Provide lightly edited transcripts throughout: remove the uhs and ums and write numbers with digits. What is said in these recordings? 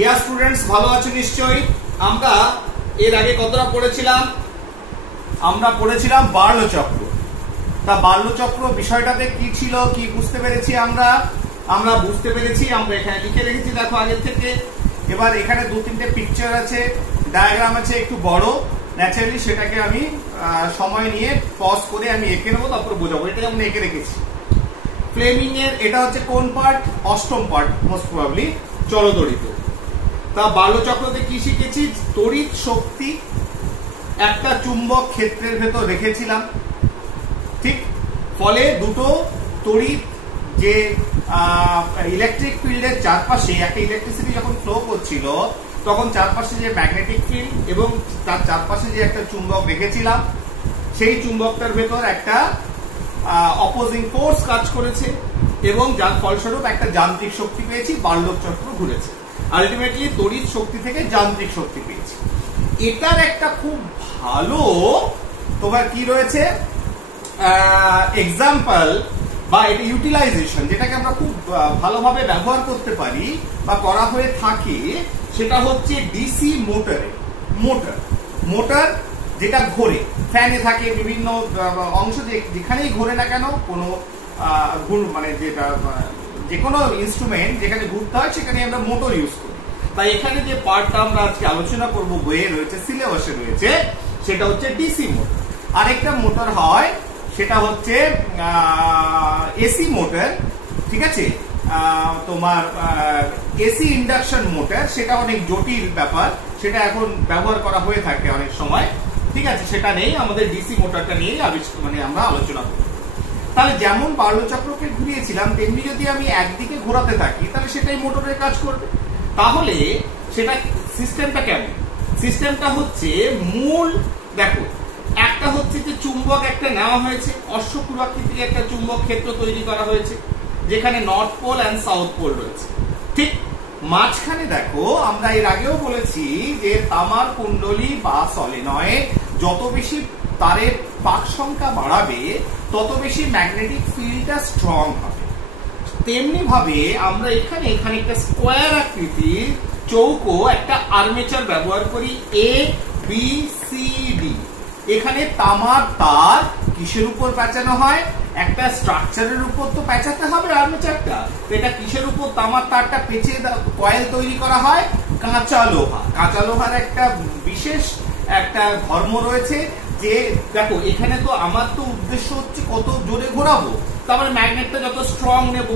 Dear students, ভালো আছো নিশ্চয়ই। আমরা এর আগে কতটা পড়েছিলাম? আমরা পড়েছিলাম বার্লো চক্র। তা বার্লো চক্র বিষয়টাতে কি ছিল, কি বুঝতে পেরেছি আমরা বুঝতে পেরেছি। আমরা এখানে লিখে রেখেছি, দেখো আগের থেকে। এবার এখানে দু তিনটে পিকচার আছে, ডায়াগ্রাম আছে একটু বড়। ন্যাচারালি সেটাকে আমি সময় নিয়ে পজ করে আমি এঁকে নেবো, তারপর বোঝাবো। এটা যেমন এঁকে রেখেছি। ফ্লেমিং এর এটা হচ্ছে কোন পার্ট? অষ্টম পার্ট মোস্ট প্রবাবলি, চলতরিত। তা বার্লো চক্রতে কি শিখেছি? তড়িৎ শক্তি একটা চুম্বক ক্ষেত্রের ভেতর রেখেছিলাম, ঠিক। ফলে দুটো তড়িৎ যে ইলেকট্রিক ফিল্ডের চারপাশে একটা ইলেকট্রিসিটি যখন ফ্লো করছিল, তখন চারপাশে যে ম্যাগনেটিক ফিল্ড এবং তার চারপাশে যে একটা চুম্বক রেখেছিলাম, সেই চুম্বকটার ভেতর একটা অপোজিং ফোর্স কাজ করেছে এবং যার ফলস্বরূপ একটা যান্ত্রিক শক্তি পেয়েছি। বার্লো চক্র ঘুরেছে। আলটিমেটলি তড়িৎ শক্তি থেকে যান্ত্রিক শক্তি পেয়েছি। এটার একটা খুব ভালো তোমার কি রয়েছে এক্সাম্পল বা এটা ইউটিলাইজেশন, যেটাকে আমরা খুব ভালোভাবে ব্যবহার করতে পারি বা করা হয়ে থাকে, সেটা হচ্ছে ডিসি মোটর যেটা ঘোরে, ফ্যানে থাকে, বিভিন্ন অংশ যেখানেই ঘোরে না কেন, কোনো মানে যেটা যে কোনো ইনস্ট্রুমেন্ট যেখানে ঘুরতে হয় সেখানে আমরা মোটর ইউজ করি। তাই এখানে যে পার্টটা আমরা আজকে আলোচনা করব, বইয়ে রয়েছে, সিলেবাসে রয়েছে, সেটা হচ্ছে ডিসি মোটর। আরেকটা মোটর হয়, সেটা হচ্ছে এসি মোটর, ঠিক আছে। তোমার এসি ইন্ডাকশন মোটর, সেটা অনেক জটিল ব্যাপার, সেটা এখন ব্যবহার করা হয়ে থাকে অনেক সময়, ঠিক আছে। সেটা নেই, আমাদের ডিসি মোটরটা নিয়েই মানে আমরা আলোচনা করব। তাহলে যেমন বার্লো চক্রকে ঘুরিয়েছিলাম, তেমনি যদি আমি একদিকে ঘোরাতে থাকি, তাহলে সেটাই মোটরের কাজ করবে। তাহলে সেটা সিস্টেমটা কেমন? সিস্টেমটা হচ্ছে মূল, দেখো, একটা হচ্ছে যে চুম্বক একটা নেওয়া হয়েছে, অশ্বক্ষুরাকৃতির একটা চুম্বক ক্ষেত্র তৈরি করা হয়েছে, যেখানে north pole and south pole রয়েছে, ঠিক। মাঝখানে দেখো, আমরা এর আগেও বলেছি যে তামার কুণ্ডলী বা সলিনয়েড যত বেশি তারের পাক সংখ্যা বাড়াবে, তত বেশি ম্যাগনেটিক ফিল্ডটা স্ট্রং হবে। তেমনি ভাবে আমরা এখানে একটা স্কোয়ার আকৃতির চৌকো একটা আর্মেচার ব্যবহার করি, এ বি সি ডি। এখানে তামার তার কিসের উপর পেঁচানো হয়? একটা স্ট্রাকচারের উপর তো পেঁচাতে হবে আর্মেচারটা। এটা কিসের উপর তামার তারটা পেঁচে কয়েল তৈরি করা হয়? কাঁচা লোহা। কাঁচা লোহার একটা বিশেষ একটা ধর্ম রয়েছে, যে দেখো এখানে তো আমার তো উদ্দেশ্য হচ্ছে কত জোরে ঘোরাবো, তারপরে ম্যাগনেটটা যত স্ট্রং নেব,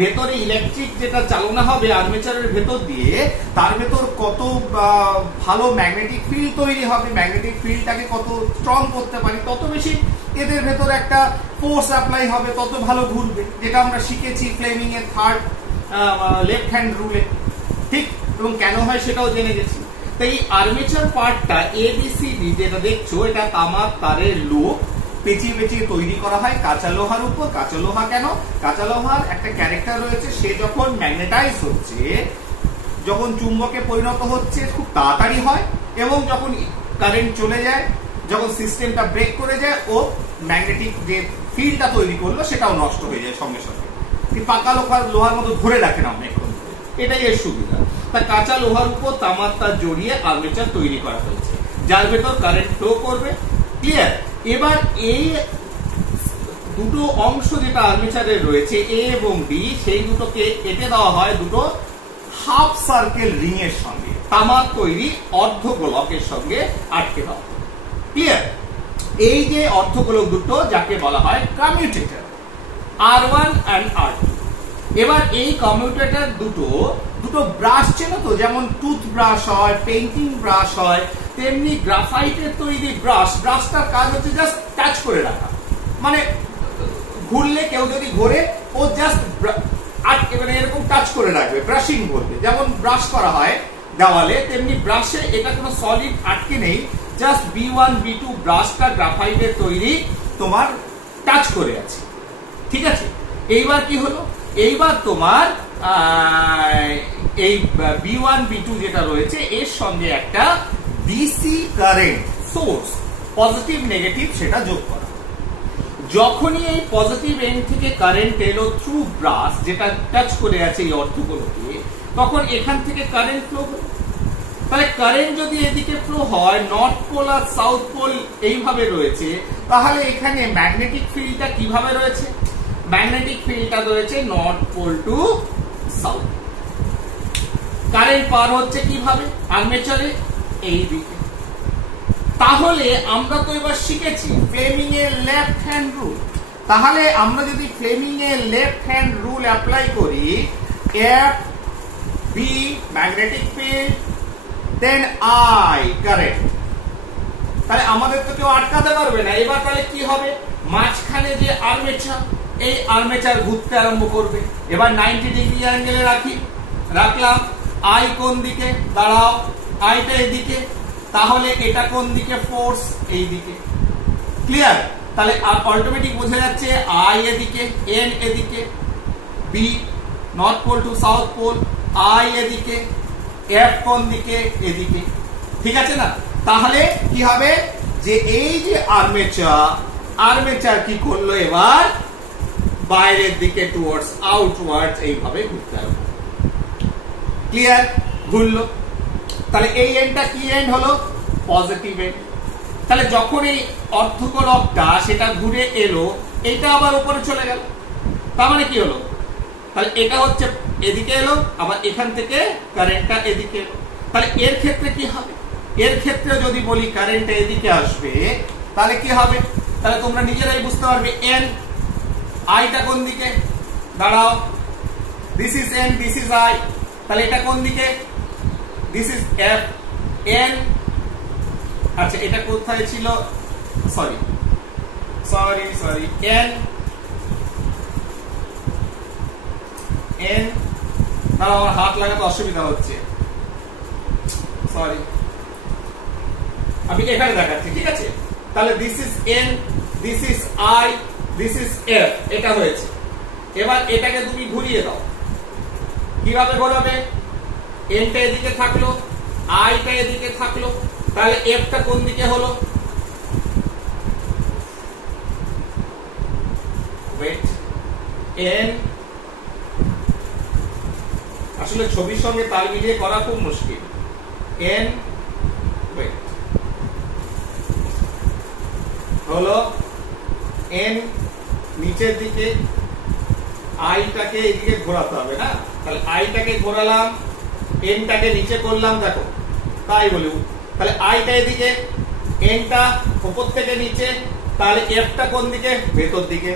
ভেতরে ইলেকট্রিক যেটা চালনা হবে আর্মেচারের ভেতর দিয়ে, তার ভেতর কত ভালো ম্যাগনেটিক ফিল্ড তৈরি হবে, ম্যাগনেটিক ফিল্ডটাকে কত স্ট্রং করতে পারি, তত বেশি এদের ভেতর একটা ফোর্স অ্যাপ্লাই হবে, তত ভালো ঘুরবে, যেটা আমরা শিখেছি ফ্লেমিং এর থার্ড লেফট হ্যান্ড রুলে, ঠিক। এবং কেন হয় সেটাও জেনে গেছি। তাই আর্মেচার পার্টটা এবিসিডি যেটা দেখছো, এটা তামার তারের লুপ পেঁচিয়ে পেঁচিয়ে তৈরি করা হয় কাঁচা লোহার উপর। কাঁচা লোহা কেন? কাঁচা লোহার একটা ক্যারেক্টার রয়েছে, সে যখন ম্যাগনেটাইজ হচ্ছে, যখন চুম্বকে পরিণত হচ্ছে, খুব তাড়াতাড়ি হয়, এবং যখন কারেন্ট চলে যায়, যখন সিস্টেমটা ব্রেক করে যায়, ও ম্যাগনেটিক যে ফিল্ডটা তৈরি করলো সেটাও নষ্ট হয়ে যায় সঙ্গে সঙ্গে। পাকা লোহার মতো ধরে রাখে না অনেকক্ষণ ধরে, এটাই এর সুবিধা। তা কাঁচা লোহার উপর তামার তার জড়িয়ে আর্মেচার তৈরি করা হয়েছে, যার ভেতর কারেন্ট ফ্লো করবে। ক্লিয়ার? এবার এই দুটো অংশ যেটা আর্মেচারের রয়েছে, এ এবং বি, সেই দুটোকে কেটে দেওয়া হয় দুটো হাফ সার্কেল রিং এর সঙ্গে, তামার তৈরি অর্ধগোলকের সঙ্গে আটকে দেওয়া। ক্লিয়ার? এই যে অর্ধগোলক দুটো, যাকে বলা হয় কমিউটেটর, R1 and R2। এবার এই কমিউটেটর দুটো ব্রাশ চেনো তো, যেমন টুথ ব্রাশ হয়, পেইন্টিং ব্রাশ হয়, তেমনি গ্রাফাইটের তৈরি ব্রাশটার কাজ হচ্ছে জাস্ট টাচ করে রাখা। মানে ঘুরলে, কেউ যদি ঘোরে, ও জাস্ট এবারে এরকম টাচ করে রাখবে, ব্রাশিং বলবে। যেমন ব্রাশ করা হয় দেওয়ালে, তেমনি ব্রাশে এটা কোনো সলিড আটকে নেই, জাস্ট B1 B2 ব্রাশটা গ্রাফাইটের তৈরি তোমার টাচ করে আছে, ঠিক আছে। এইবার কি হলো? এইবার তোমার এই B1 B2 যেটা রয়েছে, এর সঙ্গে একটা DC current source, positive negative, সেটা যোগ করা। যখনই এই পজিটিভ এন্ড থেকে কারেন্ট এলো থ্রু ব্রাশ, যেটা টাচ করে আছে এই অর্ধগোলকে, তখন এখান থেকে কারেন্ট ফ্লো হবে। তাহলে কারেন্ট যদি এদিকে ফ্লো হয়, নর্থ পোল আর সাউথ পোল এইভাবে রয়েছে, তাহলে এখানে ম্যাগনেটিক ফিল্ডটা কিভাবে রয়েছে? ম্যাগনেটিক ফিল্ডটা রয়েছে north pole to south. Current পার হচ্ছে কিভাবে? আর্মেচারে এই দিকে। তাহলে আমরা তো এবার শিখেছি ফ্লেমিং এর লেফট হ্যান্ড রুল। তাহলে আমরা যদি ফ্লেমিং এর লেফট হ্যান্ড রুল অ্যাপ্লাই করি, F B magnetic field, then I current, তাহলে আমাদের তো কেউ আটকাতে পারবে না। এবার তাহলে কি হবে? মাঝখানে যে আর্মেচার, এই আর্মেচার ঘুরতে আরম্ভ করবে। এবার 90 ডিগ্রি অ্যাঙ্গেলে রাখলাম। আই কোন দিকে? দাঁড়াও, আইটা এদিকে, তাহলে এটা কোন দিকে? ফোর্স এই দিকে। ক্লিয়ার? তাহলে অটোমেটিক বোঝা যাচ্ছে আই এদিকে, এন এদিকে, B north pole to south pole, I এদিকে, এফ কোন দিকে? এদিকে। ঠিক আছে না? তাহলে কি হবে যে এই যে আর্মেচার কি করলো? এবার বাইরের দিকে টুয়ার্ডস আউটওয়ার্ডস এইভাবে ঘুরতে হবে। ক্লিয়ার? ঘুরলো। তাহলে এই এন্ডটা কি এন্ড হলো? Positive end. তাহলে যখন এই অর্ধগোলকটা সেটা ঘুরে এলো, এটা আবার উপরে চলে গেল, তার মানে কি হলো? তাহলে এটা হচ্ছে এদিকে এলো, আবার এখান থেকে কারেন্টটা এদিকে এলো। তাহলে এর ক্ষেত্রে কি হবে? এর ক্ষেত্রে যদি বলি কারেন্টটা এদিকে আসবে, তাহলে কি হবে? তাহলে তোমরা নিজেরাই বুঝতে পারবে। এন, আইটা কোন দিকে? দাঁড়াও, this is an, this is I, তাহলে এটা কোন দিকে? This is F. এন, আচ্ছা এটা কোথায় ছিল? সরি, এন, দাঁড়াও আমার হাত লাগাতে অসুবিধা হচ্ছে, সরি, আমি এখানে দেখাচ্ছি। ঠিক আছে? তাহলে this is an, this is I, this is F, এটা হয়েছে। এবার এটাকে তুমি ঘুরিয়ে দাও। কিভাবে ঘোরাবে? এনটা এদিকে থাকলো, আইটা এদিকে থাকলো, তাহলে এফটা কোন দিকে হলো? ওয়েট, এন, আসলে ছবির সঙ্গে তাল মিলিয়ে করা খুব মুশকিল। এন, ওয়েট, হলো এন নিচের দিকে, আইটাকে এদিকে ঘোরাতে হবে না? তাহলে আইটাকে ঘোরালাম, এনটাকে নিচে করলাম, দেখো তাই বলি। তাহলে আইটা এদিকে, এনটা উপর থেকে নিচে, তাহলে এফটা কোন দিকে? ভেতর দিকে।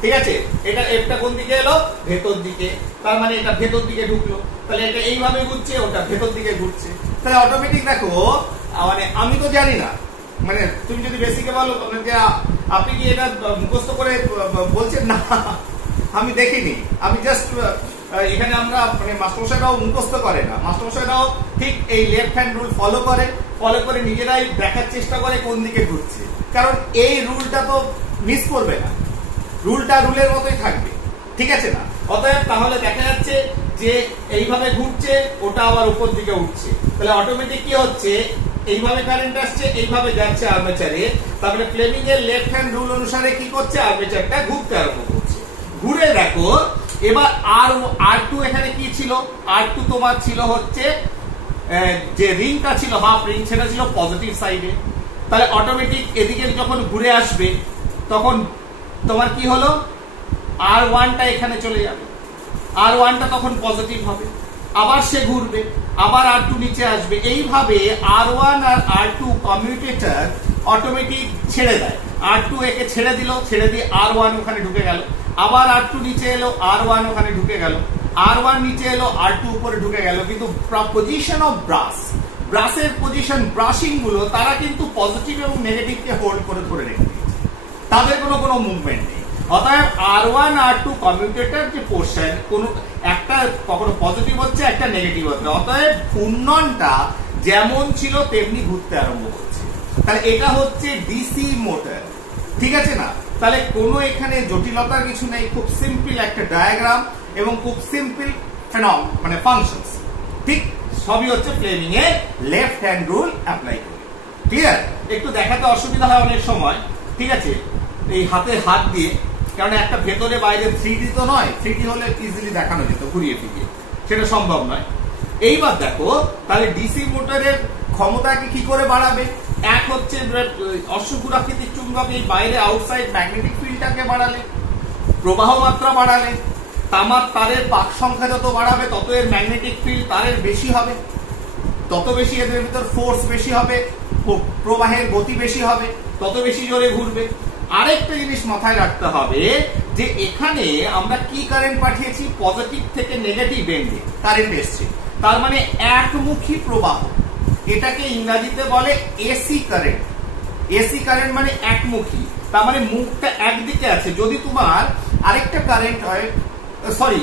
ঠিক আছে? এটা এফটা কোন দিকে এলো? ভেতর দিকে, তার মানে এটা ভেতর দিকে ঢুকলো। তাহলে এটা এইভাবে ঘুরছে, ওটা ভেতর দিকে ঘুরছে। তাহলে অটোমেটিক দেখো, মানে আমি তো জানি না, মানে তুমি যদি বেসিকে বলো যে আপনি কি এটা মুখস্থ করে বলছেন? না, আমি দেখিনি, আমি জাস্ট এখানে আমরা মানে মাস্টারমশাইরাও মুখস্থ করে না, মাস্টারমশাইরাও ঠিক এই লেফট হ্যান্ড রুল ফলো করে নিজেরাই দেখার চেষ্টা করে কোন দিকে ঘুরছে। কারণ এই রুলটা তো মিস করবে না, রুলটা রুলের মতোই থাকবে। ঠিক আছে না? অতএব তাহলে দেখা যাচ্ছে যে এইভাবে ঘুরছে, ওটা আবার উপর দিকে উঠছে। তাহলে অটোমেটিক কি হচ্ছে? এইভাবে কারেন্ট আসছে, এইভাবে যাচ্ছে আর্মেচারে। তারপরে ফ্লেমিং এর লেফট হ্যান্ড রুল অনুসারে কি করছে? আর্মেচারটা ঘুরতে আরম্ভ করছে। ঘুরে দেখো এবার আর2 এখানে কি ছিল? আর2 তোমার ছিল হচ্ছে যে রিংটা ছিল হাফ রিং, সেটা ছিল পজিটিভ সাইডে। তাহলে অটোমেটিক এদিকে যখন ঘুরে আসবে, তখন তোমার কি হলো? আর1টা এখানে চলে যাবে, আর1টা তখন পজিটিভ হবে, আবার সে ঘুরবে, আবার আর2 নিচে আসবে। এইভাবে আর1 আর আর2 কমিউটেটর অটোমেটিক ছেড়ে দেয়। আর2 একে ছেড়ে দিল, ছেড়ে দিয়ে আর1 ওখানে ঢুকে গেল, আবার আর2 নিচে এলো, আর1 ওখানে ঢুকে গেল, আর1 নিচে এলো, আর2 উপরে ঢুকে গেল। কিন্তু পজিশন অফ ব্রাশের পজিশন, ব্রাশিং গুলো তারা কিন্তু পজিটিভ এবং নেগেটিভকে হোল্ড করে ধরে রেখে দিয়েছে, তাদের কোনো মুভমেন্ট নেই। অতএব আর1 আর2 কমিউটেটর যে পোর্শন, কোন একটা কখনো পজিটিভ হচ্ছে, একটা নেগেটিভ হচ্ছে। অতএব ঘূর্ণনটা যেমন ছিল তেমনি ঘুরতে আরম্ভ করছে। তাহলে এটা হচ্ছে ডিসি মোটর। ঠিক আছে না? তাহলে কোনো এখানে জটিলতার কিছু নেই, খুব সিম্পল একটা ডায়াগ্রাম এবং খুব সিম্পল মানে ফাংশনস। ঠিক সবই হচ্ছে ফ্লেমিং এর লেফট হ্যান্ড রুল অ্যাপ্লাই করে। ক্লিয়ার? একটু দেখাতে অসুবিধা হয় অনেক সময়। ঠিক আছে? এই হাত দিয়ে, কারণ একটা ভেতরে বাইরে 3D তো নয়, 3D হলে ইজিলি দেখানো যেত ঘুরিয়ে ফিরিয়ে। সেটা সম্ভব নয়। এইবার দেখো তাহলে ডিসি মোটরের ক্ষমতাকে কি করে বাড়াবে? এক হচ্ছে অশ্বক্ষুরাকৃতির চুম্বক এই বাইরে আউটসাইড ম্যাগনেটিক ফিল্ডটাকে বাড়ালে, প্রবাহ মাত্রা বাড়ালে, তামার তারের পাক সংখ্যা যত বাড়াবে তত এর ম্যাগনেটিক ফিল্ড তারের বেশি হবে, তত বেশি এদের ভিতর ফোর্স বেশি হবে, প্রবাহের গতি বেশি হবে, তত বেশি জোরে ঘুরবে। আরেকটা জিনিস মাথায় রাখতে হবে যে এখানে আমরা কি কারেন্ট পাঠিয়েছি? পজিটিভ থেকে নেগেটিভ এন্ডে কারেন্ট এসছে, তার মানে একমুখী প্রবাহ। এটাকে ইংরেজিতে বলে এসি কারেন্ট। এসি কারেন্ট মানে একমুখী, তার মানে মুখটা একদিকে আছে। যদি তোমার আরেকটা কারেন্ট হয়, সরি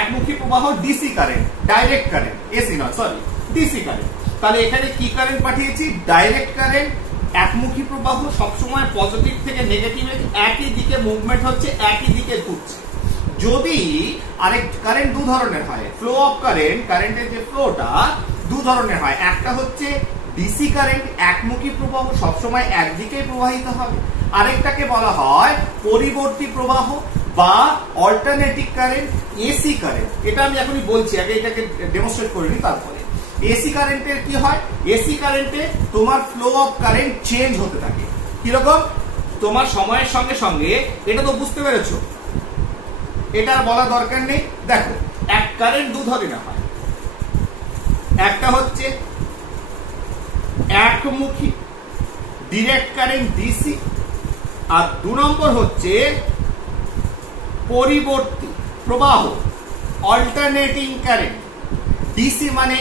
একমুখী প্রবাহ DC current, direct current, AC নয়, সরি ডিসি কারেন্ট। তাহলে এখানে কি কারেন্ট পাঠিয়েছি? ডাইরেক্ট কারেন্ট, একমুখী প্রবাহ, সবসময় পজিটিভ থেকে নেগেটিভে একই দিকে মুভমেন্ট হচ্ছে, একই দিকে ঘুরছে। যদি আরেক কারেন্ট দু ধরনের হয়, ফ্লো অফ কারেন্ট, কারেন্টের যে ফ্লোটা দু ধরনের হয়। একটা হচ্ছে ডিসি কারেন্ট, একমুখী প্রবাহ, সবসময় একদিকেই প্রবাহিত হবে। আরেকটাকে বলা হয় পরিবর্তী প্রবাহ বা অল্টারনেটিভ কারেন্ট, এসি কারেন্ট। এটা আমি এখনই বলছি, আগে এটাকে ডেমনস্ট্রেট করে নিই তারপরে। এসি কারেন্টের কি হয়? এসি কারেন্টে তোমার ফ্লো অফ কারেন্ট চেঞ্জ হতে থাকে। কিরকম? তোমার সময়ের সঙ্গে সঙ্গে, এটা তো বুঝতে পেরেছো, এটা আর বলা দরকার নেই। দেখো এক কারেন্ট দু ধরনের হয়, একটা হচ্ছে একমুখী ডিরেক্ট কারেন্ট ডিসি, আর দু নম্বর হচ্ছে পরিবর্তী প্রবাহ অল্টারনেটিং কারেন্ট। ডিসি মানে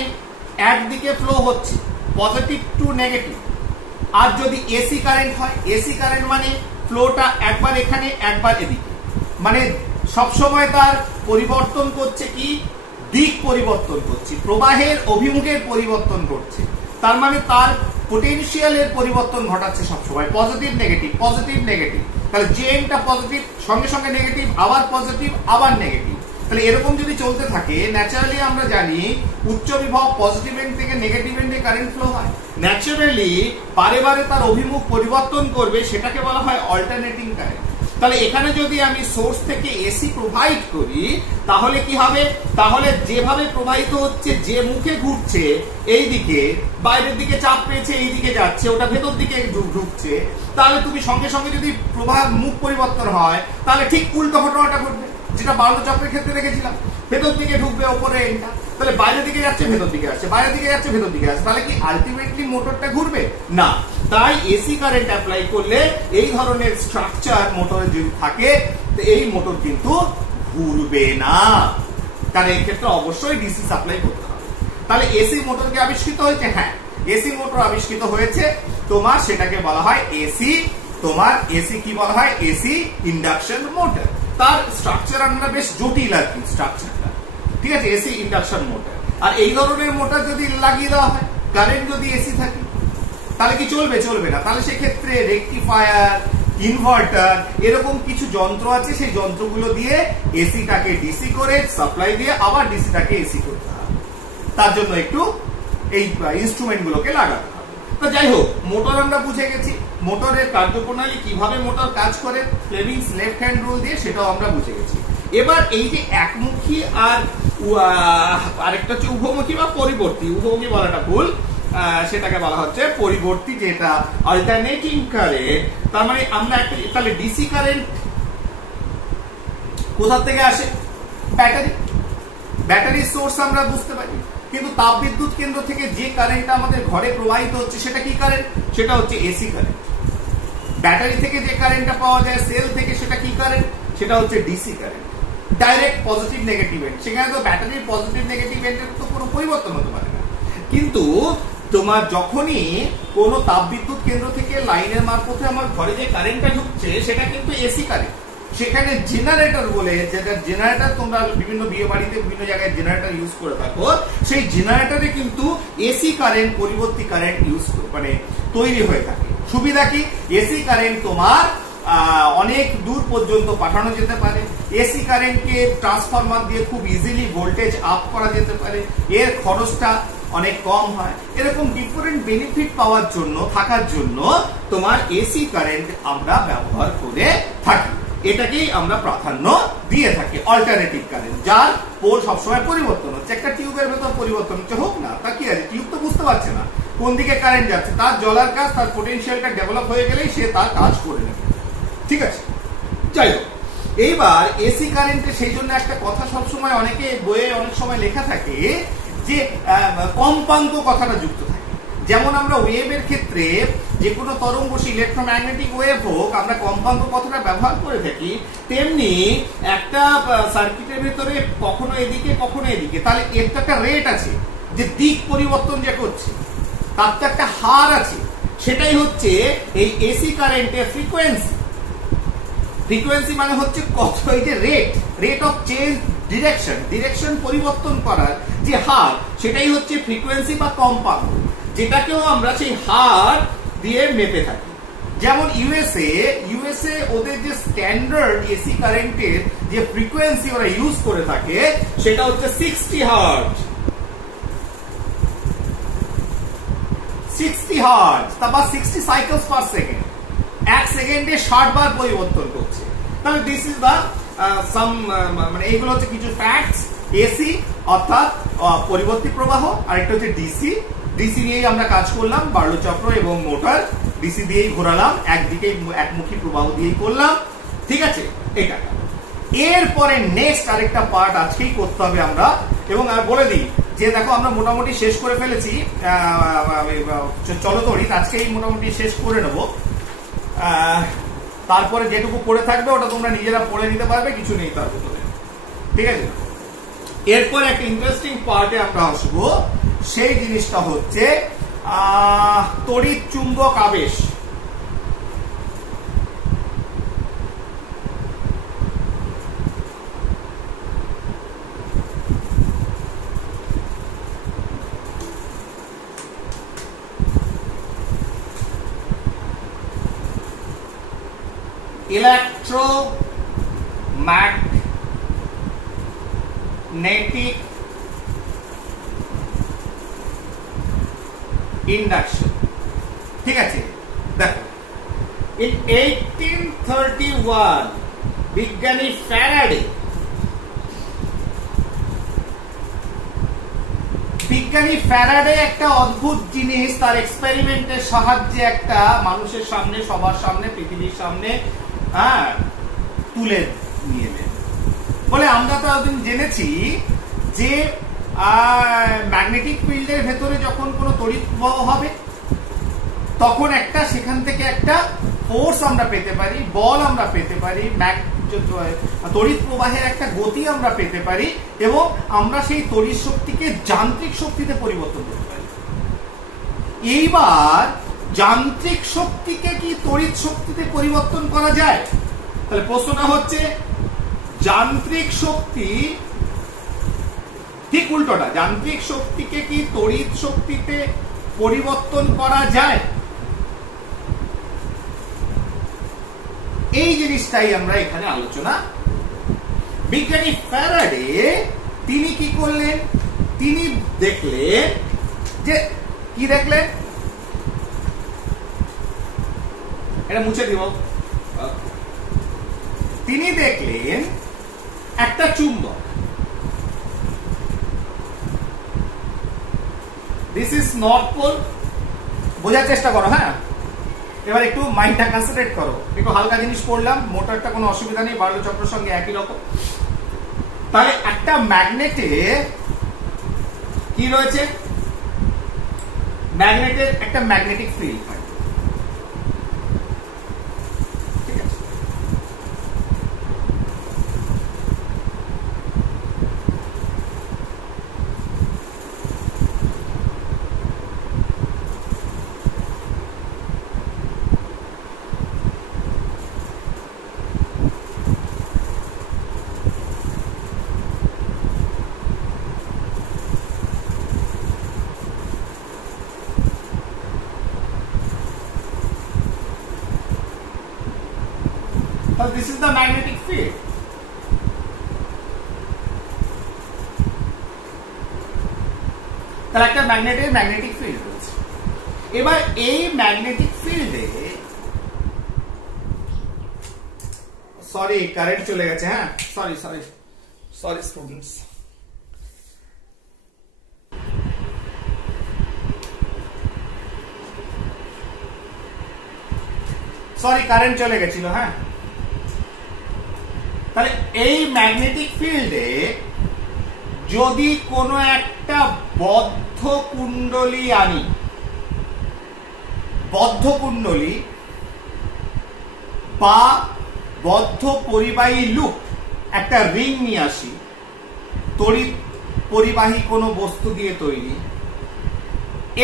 একদিকে ফ্লো হচ্ছে, পজিটিভ টু নেগেটিভ। আর যদি এসি কারেন্ট হয়, এসি কারেন্ট মানে ফ্লোটা একবার এখানে একবার এদিকে, মানে সবসময় তার পরিবর্তন করছে, কি দিক পরিবর্তন করছে, প্রবাহের অভিমুখের পরিবর্তন করছে। তার মানে তার পোটেনশিয়ালের পরিবর্তন ঘটাচ্ছে সবসময়, পজিটিভ নেগেটিভ, পজিটিভ নেগেটিভ। তাহলে জেএমটা পজিটিভ, সঙ্গে সঙ্গে নেগেটিভ, আবার পজিটিভ, আবার নেগেটিভ। তাহলে এরকম যদি চলতে থাকে, ন্যাচারালি আমরা জানি উচ্চ বিভব পজিটিভ এন্ড থেকে নেগেটিভ এন্ডে কারেন্ট ফ্লো হয়। ন্যাচারালি বারে বারে তার অভিমুখ পরিবর্তন করবে, সেটাকে বলা হয় অল্টারনেটিং কারেন্ট। তাহলে এখানে যদি আমি সোর্স থেকে এসি প্রোভাইড করি, তাহলে কি হবে? তাহলে যেভাবে প্রবাহিত হচ্ছে, যে মুখে ঘুরছে এই দিকে, বাইরের দিকে চাপ পেয়েছে এই দিকে যাচ্ছে, ওটা ভেতর দিকে ঢুকছে, তাহলে তুমি সঙ্গে সঙ্গে যদি প্রবাহ মুখ পরিবর্তন হয়, তাহলে ঠিক উল্টো ঘটনাটা ঘটবে, যেটা বাল্য চক্রের ক্ষেত্রে দেখেছিলাম। ভেতর দিকে ঢুকবে ওপরে এন্ডটা, তাহলে বাইরের দিকে যাচ্ছে ভেতর দিকে আসছে, বাইরের দিকে যাচ্ছে ভেতর দিকে আসছে, তাহলে কি আলটিমেটলি মোটরটা ঘুরবে না। তাই এসি কারেন্ট অ্যাপ্লাই করলে এই ধরনের স্ট্রাকচার মোটরে যদি থাকে, তো এই মোটর কিন্তু ঘুরবে না। কারণ এই ক্ষেত্রে অবশ্যই ডিসি সাপ্লাই করতে হবে। তাহলে এসি মোটর কি আবিষ্কৃত হয়েছে? হ্যাঁ, এসি মোটর আবিষ্কৃত হয়েছে। তোমার সেটাকে বলা হয় এসি, তোমার এসি কি বলা হয়? AC induction motor. তার স্ট্রাকচার আমরা বেশ জটিল আর কি স্ট্রাকচারটা, ঠিক আছে? AC induction motor. আর এই ধরনের মোটর যদি লাগিয়ে দেওয়া হয়, কারেন্ট যদি এসি থাকে, তাহলে কি চলবে? চলবে না। তাহলে সেক্ষেত্রে রেকটিফায়ার, ইনভার্টার, এরকম কিছু যন্ত্র আছে, সেই যন্ত্রগুলো দিয়ে এসিটাকে ডিসি করে সাপ্লাই দিয়ে আবার ডিসিটাকে এসি করতে হবে। তার জন্য একটু এই ইনস্ট্রুমেন্ট গুলোকে লাগাতে হবে। তো যাই হোক, মোটর আমরা বুঝে গেছি, মোটরের কার্যপ্রণালী, কিভাবে মোটর কাজ করে, ফ্লেমিংস লেফট হ্যান্ড রুল দিয়ে, সেটাও আমরা বুঝে গেছি। এবার এই যে একমুখী আর আরেকটা হচ্ছে উভমুখী বা পরিবর্তী, উভমুখী বলাটা ভুল, সেটাকে বলা হচ্ছে পরিবর্তী, যেটা অল্টারনেটিং কারেন্ট। তার মানে আমরা একটা, তাহলে ডিসি কারেন্ট কোথা থেকে আসে? ব্যাটারি, ব্যাটারি সোর্স আমরা বুঝতে পারি। কিন্তু তাপবিদ্যুৎ কেন্দ্র থেকে যে কারেন্টটা আমাদের ঘরে প্রবাহিত হচ্ছে, সেটা কি কারেন্ট? সেটা হচ্ছে এসি কারেন্ট। ব্যাটারি থেকে যে কারেন্টটা পাওয়া যায় সেল থেকে, সেটা কি কারেন্ট? সেটা হচ্ছে DC current. Direct positive negative end, সেখানে তো ব্যাটারির পজিটিভ নেগেটিভ এন্ডের তো কোনো পরিবর্তন হতে পারে না। কিন্তু তোমার যখনই কোন তাপবিদ্যুৎ কেন্দ্র থেকে লাইনের মারফতে আমার ঘরে যে কারেন্টটা ঢুকছে, সেটা কিন্তু এসি কারেন্ট। সেখানে জেনারেটর বলে, যেটা জেনারেটর তোমরা বিভিন্ন বিয়ে বাড়িতে বিভিন্ন জায়গায় জেনারেটর ইউজ করে থাকো, সেই জেনারেটরে কিন্তু এসি কারেন্ট, পরিবর্তী কারেন্ট ইউজ মানে তৈরি হয়ে থাকে। সুবিধা কি? এসি কারেন্ট তোমার অনেক দূর পর্যন্ত পাঠানো যেতে পারে। এসি কারেন্টকে ট্রান্সফরমার দিয়ে খুব ইজিলি ভোল্টেজ আপ করা যেতে পারে, এর খরচটা অনেক কম হয়। এরকম ডিফারেন্ট বেনিফিট পাওয়ার জন্য, থাকার জন্য তোমার এসি কারেন্ট আমরা ব্যবহার করে থাকি। এটাকেই আমরা প্রাধান্য দিয়ে থাকি, অল্টারনেটিভ কারেন্ট, যার পোল সবসময় পরিবর্তন হচ্ছে, একটা টিউবের ভেতর পরিবর্তন হচ্ছে, হোক না, তা কি আছে, টিউব তো বুঝতে পারছে না কোন দিকে কারেন্ট যাচ্ছে, তার জ্বলার কাজ, তার পোটেনশিয়ালটা ডেভেলপ হয়ে গেলেই সে তার কাজ করে নেবে। ঠিক আছে, যাই হোক, এইবার এসি কারেন্টে সেই জন্য একটা কথা সবসময় অনেকে বইয়ে অনেক সময় লেখা থাকে যে কম্পাঙ্ক কথাটা যুক্ত থাকে। যেমন আমরা ওয়েভের ক্ষেত্রে যে কোনো তরঙ্গ, ইলেকট্রোম্যাগনেটিক ওয়েভ হোক, আমরা কম্পাঙ্ক কথাটা ব্যবহার করে থাকি, তেমনি একটা সার্কিটের ভিতরে কখনো এদিকে কখনো এদিকে, তাহলে এর তো একটা রেট আছে, যে দিক পরিবর্তন যে করছে তার তো একটা হার আছে, সেটাই হচ্ছে এই এসি কারেন্টের ফ্রিকোয়েন্সি। ফ্রিকোয়েন্সি মানে হচ্ছে কত, এই যে রেট অফ চেঞ্জ ডিরেকশন পরিবর্তন করার যে হার, সেটাই হচ্ছে ফ্রিকোয়েন্সি বা কম্পাঙ্ক, যেটাকেও আমরা সেই হার দিয়ে মেপে থাকি। যেমন ইউএসএ ওদের যে স্ট্যান্ডার্ড এসি কারেন্টের যে ফ্রিকোয়েন্সি ওরা ইউজ করে থাকে সেটা হচ্ছে 60 হার্টজ। 60 হার্টজ বা 60 সাইকেলস পার সেকেন্ড, এক সেকেন্ডে 60 বার পরিবর্তন করছে। তাহলে দিস ইজ দা সাম, মানে এইগুলো হচ্ছে কিছু ফ্যাক্টস। এসি অর্থাৎ পরিবর্তী প্রবাহ, আর একটা হচ্ছে ডিসি নিয়েই আমরা কাজ করলাম, বার্লো চক্র এবং মোটর, ডিসি দিয়েই ঘোরালাম, একদিকে একমুখী প্রবাহ দিয়েই করলাম। ঠিক আছে, এটা। এরপরে নেক্সট আরেকটা পার্ট আজকেই করতে হবে আমরা, এবং আর বলে দিই যে দেখো আমরা মোটামুটি শেষ করে ফেলেছি চলতড়িৎ, আজকেই মোটামুটি শেষ করে নেব। তারপরে যেটুকু পড়ে থাকবে ওটা তোমরা নিজেরা পড়ে নিতে পারবে, কিছু নেই তার ভিতরে। ঠিক আছে, এরপর একটা ইন্টারেস্টিং পার্টে আমরা আসবো, সেই জিনিসটা হচ্ছে তড়িৎ চুম্বক আবেশ। Electromagnetic induction. ঠিক আছে, দেখো, in 1831 বিজ্ঞানী ফ্যারাডে একটা অদ্ভুত জিনিস তার এক্সপেরিমেন্টের সাহায্যে একটা মানুষের সামনে, সবার সামনে, পৃথিবীর সামনে তুলে নিয়ে এলেন। বলে আমরা তো একদিন জেনেছি যে ম্যাগনেটিক ফিল্ডের ভেতরে যখন কোনো তড়িৎ প্রবাহ হবে তখন একটা সেখান থেকে একটা ফোর্স আমরা পেতে পারি, বল আমরা পেতে পারি, তড়িৎ প্রবাহের একটা গতি আমরা পেতে পারি, এবং আমরা সেই তড়িৎ শক্তিকে যান্ত্রিক শক্তিতে পরিবর্তন করতে পারি। এইবার যান্ত্রিক শক্তিকে কি তড়িৎ শক্তিতে পরিবর্তন করা যায়? তাহলে প্রশ্নটা হচ্ছে যান্ত্রিক শক্তি, ঠিক উল্টোটা, যান্ত্রিক শক্তিকে কি তড়িৎ শক্তিতে পরিবর্তন করা যায়? এই জিনিসটাই আমরা এখানে আলোচনা। বিজ্ঞানী ফ্যারাডে তিনি কি করলেন, তিনি দেখলেন যে, কি দেখলেন, এটা মুছে দিব। তিনি দেখলেন একটা চুম্বক, দিস ইজ নর্থ পোল। বোঝার চেষ্টা করো, হ্যাঁ, এবার একটু মাইন্ডটা কনসেন্ট্রেট করো। একটু হালকা জিনিস পড়লাম, মোটরটা কোনো অসুবিধা নেই, বার্লো চক্রের সঙ্গে একই রকম। তাহলে একটা ম্যাগনেটে কি রয়েছে, ম্যাগনেটের একটা ম্যাগনেটিক ফিল্ড হয়। ঠিক আছে, so this is the magnetic field. তাহলে একটা ম্যাগনেটের ম্যাগনেটিক ফিল্ড রয়েছে। এবার এই ম্যাগনেটিক ফিল্ডে, সরি কারেন্ট চলে গেছে, হ্যাঁ, সরি স্টুডেন্টস, সরি কারেন্ট চলে গেছিল। হ্যাঁ, তাহলে এই ম্যাগনেটিক ফিল্ডে যদি কোনো একটা বদ্ধ কুণ্ডলী আনি, বদ্ধ কুণ্ডলী বা বদ্ধ পরিবাহী লুপ, একটা রিং নিয়ে আসি, তড়িৎ পরিবাহী কোনো বস্তু দিয়ে তৈরি,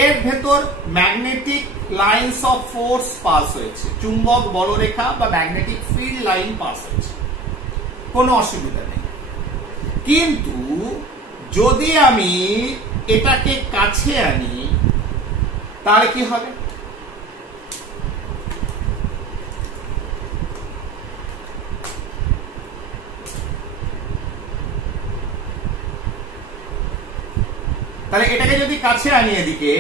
এর ভেতর magnetic lines of force pass হয়েছে, চুম্বক বলরেখা বা ম্যাগনেটিক ফিল্ড লাইন পাস হয়েছে, কোনো অসুবিধা নেই। কিন্তু যদি আমি এটাকে কাছে আনি তাহলে কি হবে? তাহলে এটাকে যদি কাছে আনি, এদিকে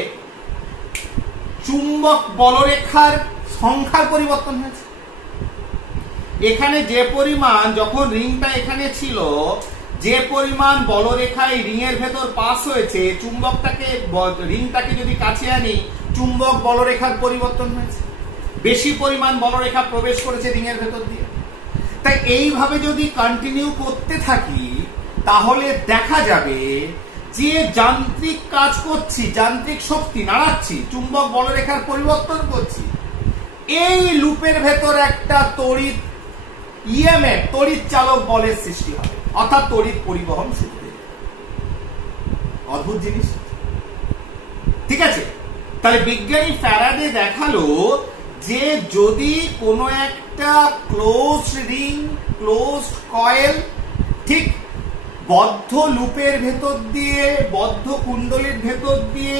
চুম্বক বলরেখার সংখ্যার পরিবর্তন হয়েছে। এখানে যে পরিমাণ, যখন রিংটা এখানে ছিল, যে পরিমাণ বলরেখা এই রিং এর ভেতর পাস হয়েছে, চুম্বকটাকে, রিংটাকে যদি কাছে আনি, চুম্বক বলরেখার পরিবর্তন হয়েছে, বেশি পরিমাণ বলরেখা প্রবেশ করেছে রিং এর ভেতর দিয়ে। তাই এইভাবে যদি কন্টিনিউ করতে থাকি তাহলে দেখা যাবে যে যান্ত্রিক কাজ করছি, যান্ত্রিক শক্তি নাড়াচ্ছি, চুম্বক বলরেখার পরিবর্তন করছি, এই লুপের ভেতর একটা তড়িৎ ইএমএফ, তড়িৎ চালক বলের সৃষ্টি হবে, অর্থাৎ তড়িৎ পরিবহন শুরু হবে। অদ্ভুত জিনিস, ঠিক আছে? তাহলে বিজ্ঞানী ফ্যারাডে দেখালো যে যদি কোনো একটা ক্লোজড রিং, ক্লোজড কয়েল, ঠিক বদ্ধ লুপের ভেতর দিয়ে, বদ্ধ কুণ্ডলীর ভেতর দিয়ে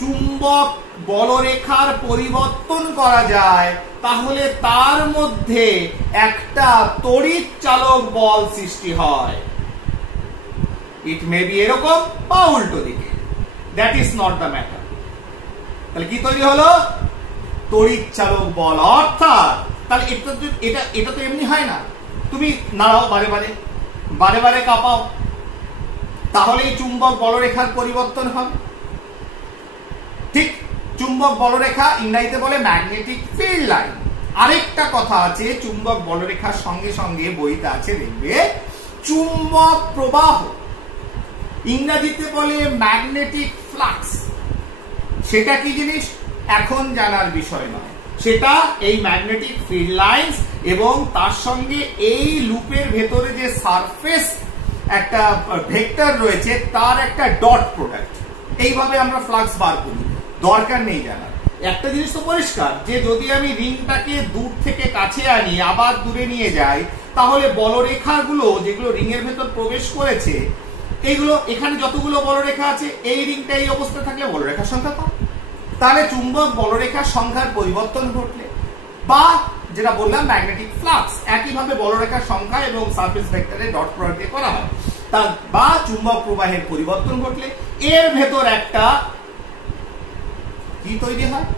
চুম্বক বলরেখার পরিবর্তন করা যায়, তাহলে তার মধ্যে একটা তড়িৎ চালক বল সৃষ্টি হয়। ইট মে বি এরকম বা উল্টো দিকে, that is not the matter. তাহলে কি তৈরি হলো? তড়িৎ চালক বল। অর্থাৎ তাহলে এটা তো এমনি হয় না, তুমি নাড়াও বারে বারে, বারে বারে কাঁপাও, তাহলেই চুম্বক বলরেখার পরিবর্তন হবে। ঠিক, চুম্বক বলরেখা ইংরেজিতে বলে ম্যাগনেটিক ফিল্ড লাইন। আরেকটা কথা আছে, চুম্বক বলরেখার সঙ্গে সঙ্গে বইতে আছে, দেখবে চুম্বক প্রবাহ, ইংরেজিতে বলে ম্যাগনেটিক ফ্লাক্স। সেটা কি জিনিস এখন জানার বিষয় নয়, সেটা এই ম্যাগনেটিক ফিল্ড লাইন্স এবং তার সঙ্গে এই লুপের ভেতরে যে সারফেস একটা ভেক্টর রয়েছে তার একটা ডট প্রোডাক্ট। এইভাবে আমরা ফ্লাক্স বার করি, দরকার নেই জানার। একটা জিনিস তো পরিষ্কার যে যদি আমি রিংটাকে দূর থেকে কাছে আনি, আবার দূরে নিয়ে যাই, তাহলে বলরেখাগুলো যেগুলো রিং এর ভেতর প্রবেশ করেছে, এইগুলো এখানে যতগুলো বলরেখা আছে, এই রিংটা এই অবস্থায় থাকলে বলরেখার সংখ্যা কম। তাহলে চুম্বক বলরেখার সংখ্যার পরিবর্তন ঘটলে, বা যেটা বললাম ম্যাগনেটিক ফ্লাক্স, একইভাবে বলরেখার সংখ্যা এবং সারফেস ভেক্টরের ডট প্রোডাক্ট দিয়ে করা হয়, বা চুম্বক প্রবাহের পরিবর্তন ঘটলে এর ভেতর একটা কি তৈরি হয়?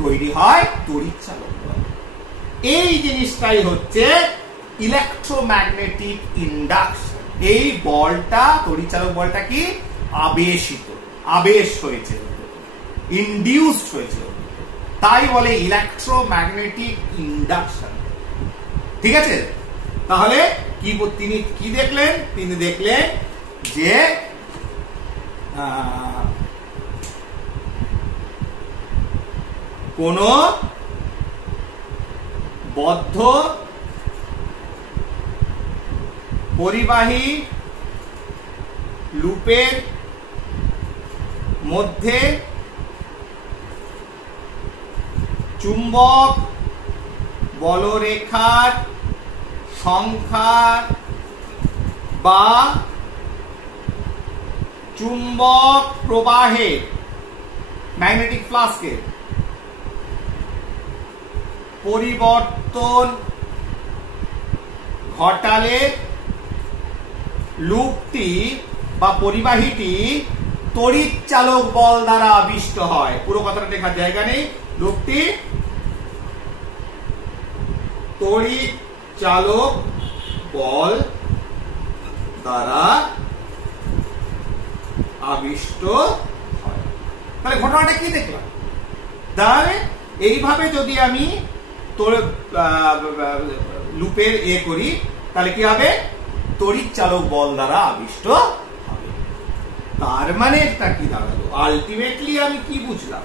তৈরি হয় তড়িৎ চালক বল। এই জিনিসটাই হচ্ছে ইলেকট্রোম্যাগনেটিক ইন্ডাকশন। এই বলটা, তড়িৎ চালক বলটা কি আবেশিত, আবেশ হয়েছে, ইনডিউসড হয়েছে, তাই বলে ইলেকট্রোম্যাগনেটিক ইন্ডাকশন। ঠিক আছে? তাহলে তিনি কি দেখলেন? তিনি দেখলেন যে কোন বদ্ধ পরিবাহী লুপের মধ্যে চুম্বক বলরেখার সংখ্যা বা চুম্বক প্রবাহে ম্যাগনেটিক ফ্লাক্সের পরিবর্তন ঘটালে লুপটি বা পরিবাহীটি তড়িৎ চালক বল দ্বারা আবিষ্ট হয়। পুরো কথাটা লেখার জায়গা নেই। লুপটি তড়িৎ চালক বল দ্বারা আবিষ্ট হয়। তাহলে ঘটনাটা কি দেখলাম? তাহলে এইভাবে যদি আমি তোর লুপের করি তাহলে কি হবে, তড়িৎ চালক বল দ্বারা আবিষ্ট হবে। তার মানে এটা কি দাঁড়ালো, আলটিমেটলি আমি কি বুঝলাম,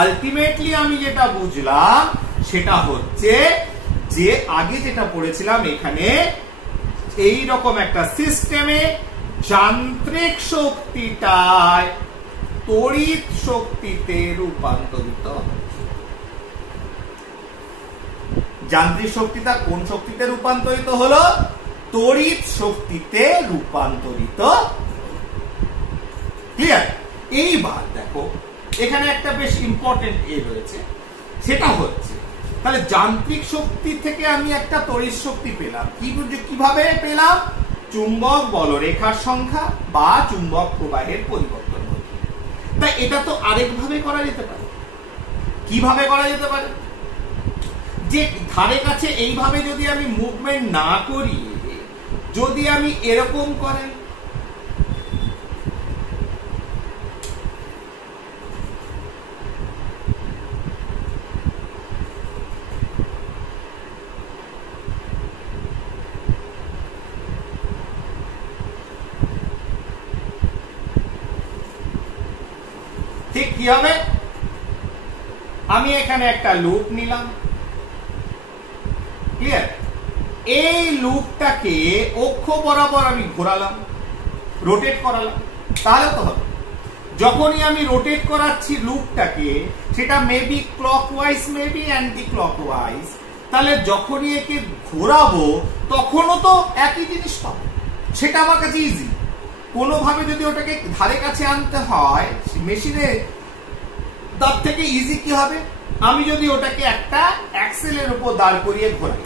আলটিমেটলি আমি যেটা বুঝলাম সেটা হচ্ছে যে আগে যেটা পড়েছিলাম এখানে এই রকম একটা সিস্টেমে যান্ত্রিক শক্তিটায় তড়িৎ শক্তিতে রূপান্তরিত হয়। যান্ত্রিক শক্তিটা কোন শক্তিতে রূপান্তরিত হলো, তড়িৎ শক্তিতে রূপান্তরিত। ক্লিয়ার? এইবার দেখো এখানে একটা বেশ ইম্পর্টেন্ট রয়েছে, সেটা হচ্ছে তাহলে যান্ত্রিক শক্তি থেকে আমি একটা তড়িৎ শক্তি পেলাম, কিভাবে পেলাম, চুম্বক বলরেখার সংখ্যা বা চুম্বক প্রবাহের পরিবর্তন হচ্ছে। তাই এটা তো আরেকভাবে করা যেতে পারে। কিভাবে করা যেতে পারে, যে ধারে কাছে এইভাবে যদি আমি মুভমেন্ট না করি, যদি আমি এরকম করাই, ঠিক কি হবে, আমি এখানে একটা লুপ নিলাম। ক্লিয়ার? এই লুপটাকে অক্ষ বরাবর আমি ঘোরালাম, রোটেট করালাম, তাহলে তো হবে। যখনই আমি রোটেট করাচ্ছি লুপটাকে, সেটা maybe clockwise maybe anti clockwise, তাহলে যখনই একে ঘোরাবো তখনও তো একই জিনিস পাবো। সেটা আমার কাছে ইজি। কোনোভাবে যদি ওটাকে ধারে কাছে আনতে হয় মেশিনে, তার থেকে ইজি কি হবে, আমি যদি ওটাকে একটা অ্যাক্সেলের উপর দাঁড় করিয়ে ঘোরাই,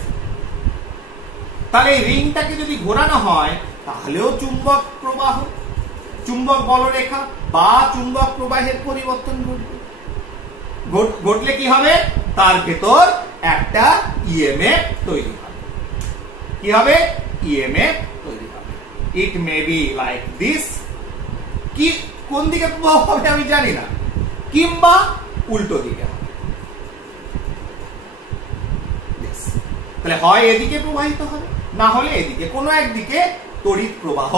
তাহলে এই রিংটাকে যদি ঘোরানো হয় তাহলেও চুম্বক প্রবাহ, চুম্বক বলরেখা বা চুম্বক প্রবাহের পরিবর্তন ঘটবে। ঘটলে কি হবে, তার ভেতর একটা ইএমএফ তৈরি হবে। কি হবে, ইএমএফ তৈরি হবে। ইট মে বি লাইক দিস, কি কোন দিকে প্রবাহ হবে আমি জানি না, কিংবা উল্টো দিকে হবে। তাহলে হয় এদিকে প্রবাহিত হবে, না হলে এদিকে, কোনো একদিকে তড়িৎ প্রবাহ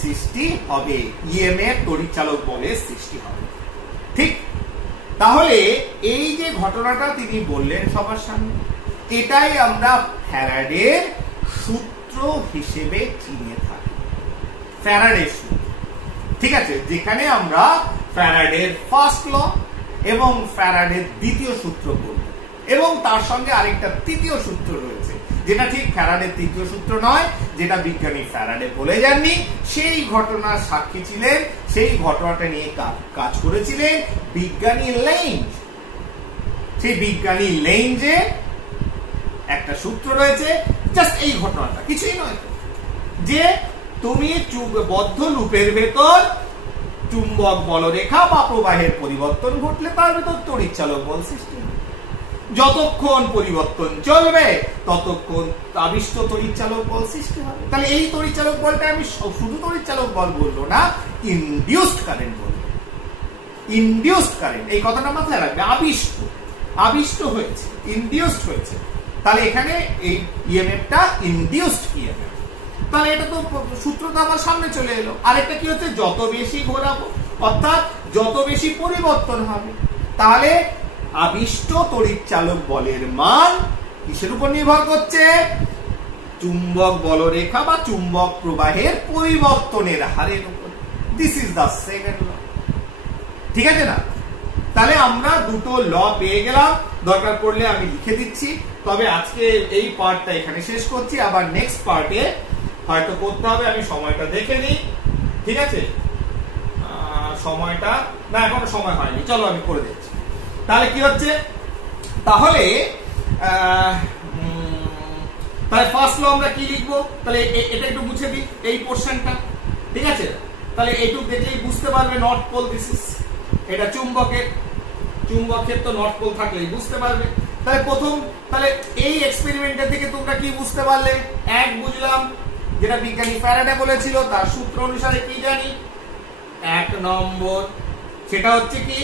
সৃষ্টি হবে, ইএমএফ তড়িৎ চালক বলের সৃষ্টি হবে। ঠিক? তাহলে এই যে ঘটনাটা তিনি বললেন সবার সামনে, এটাই আমরা ফ্যারাডের সূত্র হিসেবে চিনে থাকি। ফ্যারাডের সূত্র, ঠিক আছে, যেখানে আমরা ফ্যারাডের ফার্স্ট ল এবং ফ্যারাডের দ্বিতীয় সূত্র বলব, এবং তার সঙ্গে আরেকটা তৃতীয় সূত্র রয়েছে, যেটা ঠিক ফ্যারাডের তৃতীয় সূত্র নয়, যেটা বিজ্ঞানী ফ্যারাডে বলে যাননি। সেই ঘটনার সাক্ষী ছিলেন, সেই ঘটনাটা নিয়ে কাজ করেছিলেন বিজ্ঞানী লেঞ্জ। সেই বিজ্ঞানী লেঞ্জে একটা সূত্র রয়েছে, জাস্ট এই ঘটনাটা, কিছুই নয়, যে তুমি বদ্ধ লুপের ভেতর চুম্বক বলরেখা বা প্রবাহের পরিবর্তন ঘটলে তার ভেতর তড়িৎ চালক বল সৃষ্টি হবে। যতক্ষণ পরিবর্তন চলবে ততক্ষণ আবিষ্ট তড়িৎ চালক বল সৃষ্টি হবে। তাহলে এই তড়িৎ চালক বলটা আমি শুধু তড়িৎ চালক বল বলবো না, ইনডিউসড কারেন্ট বলবো। ইনডিউসড কারেন্ট, এই কথাটা মাথায় রাখবে। আবিষ্ট, আবিষ্ট হয়েছে, ইনডিউসড হয়েছে, তাহলে এখানে এই ইএমএফটা ইনডিউসড ইএমএফ। তাহলে এটা তো সূত্রটা আমার সামনে চলে এলো। আরেকটা কি হচ্ছে, যত বেশি ঘোরাবো অর্থাৎ যত বেশি পরিবর্তন হবে, তাহলে আবিষ্ট তড়িৎ চালক বলের মান কিসের উপর নির্ভর করছে, চুম্বক বলরেখা বা চুম্বক প্রবাহের পরিবর্তনের হারের উপর। This is the second law. ঠিক আছে না? তাহলে আমরা দুটো ল পেয়ে গেলাম, দরকার পড়লে আমি লিখে দিচ্ছি। তবে আজকে এই পার্টটা এখানে শেষ করছি, আবার নেক্সট পার্টে হয়তো করতে হবে। আমি সময়টা দেখে নিই, ঠিক আছে? সময়টা না, এখনো সময় হয়নি, চলো আমি করে দিচ্ছি। তাহলে কি হচ্ছে, তাহলে ফার্স্ট ল আমরা কি লিখবো, তাহলে এটা একটু মুছে দিই এই পোরশনটা, ঠিক আছে? তাহলে এইটুকু দেখলেই বুঝতে পারবে নর্থ পোল দিস ইজ, এটা চুম্বকের, চুম্বকের তো নর্থ পোল থাকলেই বুঝতে পারবে। তাহলে প্রথম, তাহলে এই এক্সপেরিমেন্টের থেকে তোমরা কি বুঝতে পারলে, এক বুঝলাম যেটা বিজ্ঞানী ফ্যারাডে বলেছিল, তার সূত্র অনুসারে কি জানি, এক নম্বর সেটা হচ্ছে কি,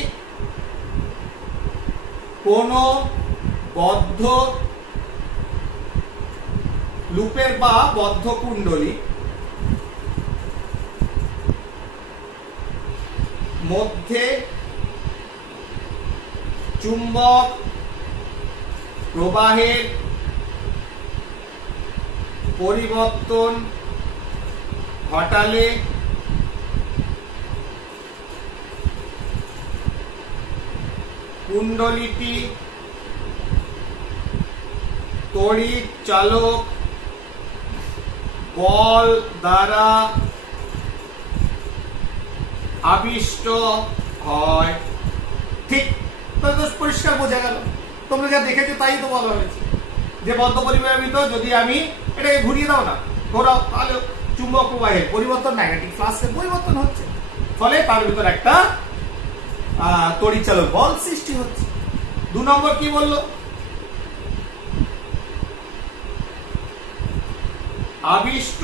কোন বদ্ধ লুপের বা বদ্ধ কুণ্ডলী মধ্যে চুম্বক প্রবাহের পরিবর্তন ঘটালে কুণ্ডলীটি তড়িৎ চালক বল দ্বারা আবিষ্ট হয়। ঠিক, পরিষ্কার বোঝা গেল। তোমরা যা দেখেছো তাই তো বলা হয়েছে যে বদ্ধ পরিবাহের ভিতর যদি আমি এটাকে ঘুরিয়ে দাও না, ঘোরাও, তাহলে চুম্বক প্রবাহের পরিবর্তন ম্যাগনেটিক ফ্লাক্সের পরিবর্তন হচ্ছে, ফলে তার ভিতর একটা তড়িৎচালক বল সৃষ্টি হচ্ছে। 2 নম্বর কি বললো? আবিষ্ট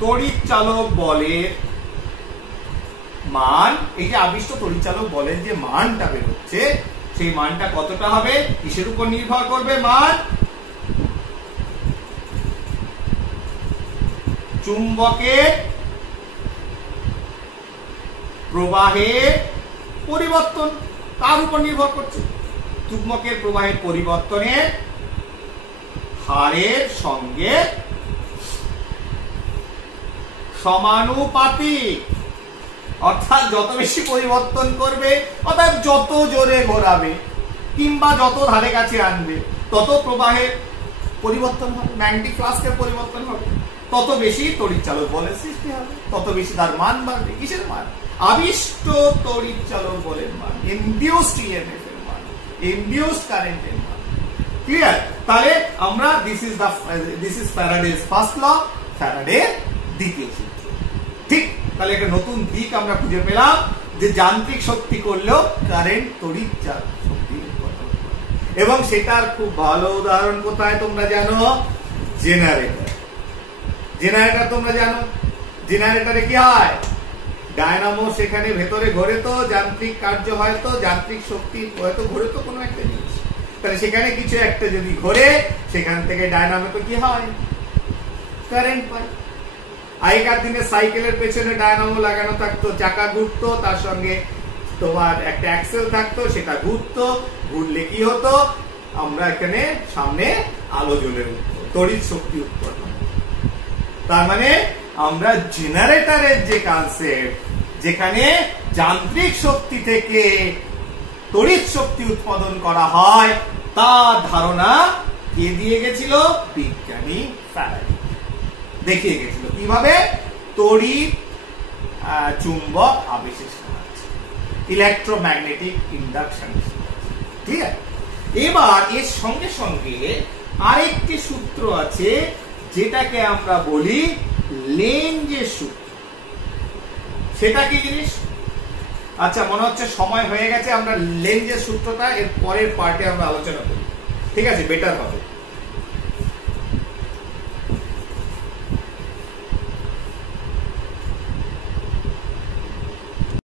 তড়িৎচালক বলের মান, এই যে আবিষ্ট তড়িৎচালক বলের যে মানটা বেরোচ্ছে সেই মানটা কতটা হবে, কিসের উপর নির্ভর করবে? মান চুম্বকের প্রবাহের পরিবর্তন, তার উপর নির্ভর করছে। চুম্বকের প্রবাহের পরিবর্তনের হারের সঙ্গে সমানুপাতিক, অর্থাৎ যত বেশি পরিবর্তন করবে, অর্থাৎ যত জোরে ঘোরাবে কিংবা যত ধারে কাছে আনবে তত প্রবাহের পরিবর্তন হবে, ম্যাগনেটিক ফ্লাক্সের পরিবর্তন হবে, তত বেশি তড়িৎচালক বলের সৃষ্টি হবে, তত বেশি তার মান বাড়বে। কিসের মান? আবিষ্ট তড়িৎচালক বলের মান, ইনডিউসড ইএমএফ এর মান, ইনডিউসড কারেন্টের মান। ক্লিয়ার? তাহলে আমরা দিস ইজ ফ্যারাডেজ ফার্স্ট ল, ফ্যারাডের দ্বিতীয় সূত্র। ঠিক, তাহলে একটা নতুন দিক আমরা খুঁজে পেলাম যে যান্ত্রিক শক্তি করলেও কারেন্ট তড়িৎ শক্তি উৎপন্ন করে, এবং সেটার খুব ভালো উদাহরণ কোথায় তোমরা জানো? জেনারেটর। জেনারেটর তোমরা জানো, জেনারেটরে কি হয়? ডায়নামো সেখানে ভেতরে ঘোরে, তো যান্ত্রিক কার্য হয়তো, যান্ত্রিক শক্তি হয়তো ঘোরে তো কোনো একটা জিনিস, তাহলে সেখানে কিছু একটা যদি ঘোরে সেখান থেকে ডায়নামো তো কি হয়? কারেন্ট পায়। আগেকার দিনে সাইকেলের পেছনে ডায়নামো লাগানো থাকতো, চাকা ঘুরতো, তার সঙ্গে তোমার একটা অ্যাক্সেল থাকতো, সেটা ঘুরতো, ঘুরলে কি হতো? আমরা এখানে সামনে আলো জ্বলে উঠতো, তড়িৎ শক্তি উৎপন্ন। তার মানে আমরা জেনারেটরের যে কনসেপ্ট, যেখানে যান্ত্রিক শক্তি থেকে তড়িৎ শক্তি উৎপাদন করা হয়, তার ধারণা কে দিয়ে গেছিল? বিজ্ঞানী ফ্যারাডে দেখিয়ে গেছিল কিভাবে তড়িৎ চুম্বক আবেশের সাহায্যে, ইলেকট্রোম্যাগনেটিক ইন্ডাকশন। ঠিক আছে, এবার এর সঙ্গে সঙ্গে আরেকটি সূত্র আছে যেটাকে আমরা বলি লেঞ্জের সূত্র। সেটা কি জিনিস? আচ্ছা, মনে হচ্ছে সময় হয়ে গেছে, আমরা লেঞ্জের সূত্রটা এর পরের পার্টে আমরা আলোচনা করি। ঠিক আছে, বেটার হবে।